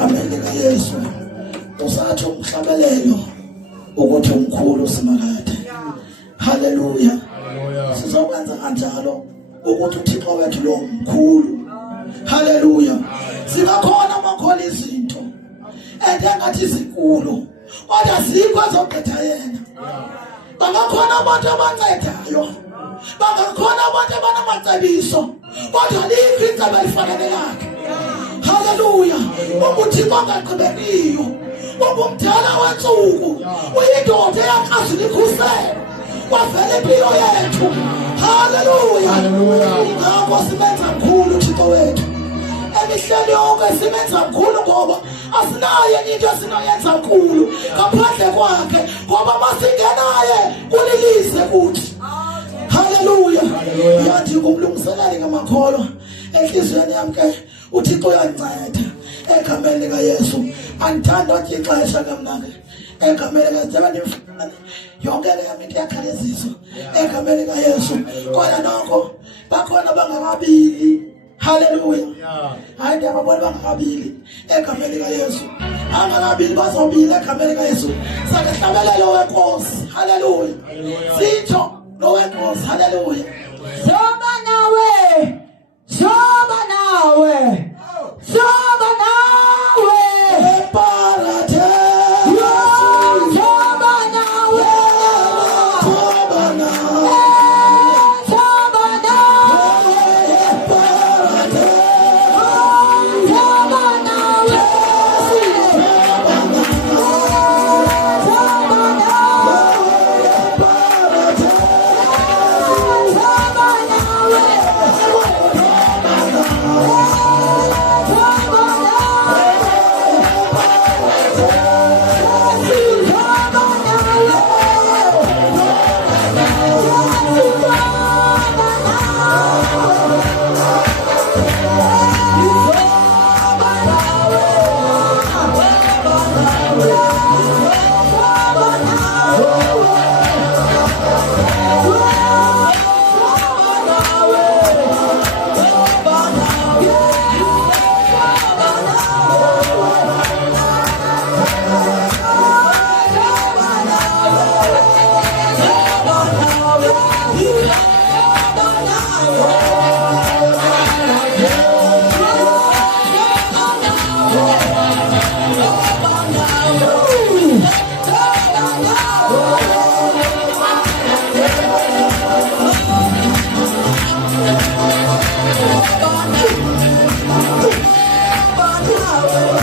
egameni likaYesu usathi umhlabelelo ukuthi umkhulu simakade. Haleluya. Sizokwenza kanjalo ukuthi uThixo wethu lo mkhulu. Haleluya. Singakhona amakhola izinto engathi izinkulu kodwa zikho ezoqedha yena. Bangakhona abantu abancedayo, bangakhona abantu abanamacebiso kodwa likho icebo elifanele lakhe. Haleluya. UThixo angaqhubekile, umdala wensuku, uyindoda eyakazile ikhusela wavela impilo yethu. Haleluya. Ngakho simenza mkhulu uThixo wethu. Emihleli yonke simenza mkhulu ngoba asinayo into esinoyenza mkhulu ngaphandle kwakhe, ngoba masingenaye kulilise kuthi. Haleluya. Yathi kumlungiselele ngamakholwa enhliziyweni yami ke uThixo uyanceda egameni likaYesu. Angithanda ukuthi ixesha kamnake egameni likaYesu yonke le into yakhaleziswa egameni likaYesu. Kodwa nokho bakhona bangakabili. Haleluya. Hayi ndaba bona bangakabili egameni likaYesu. Angakabili bazobili egameni likaYesu. Sake hlabelele wenkosi. Haleluya. Sitho lo wenkosi. Haleluya. Zoba nawe. Zoba nawe. Zoba nawe. Eparate. Bye.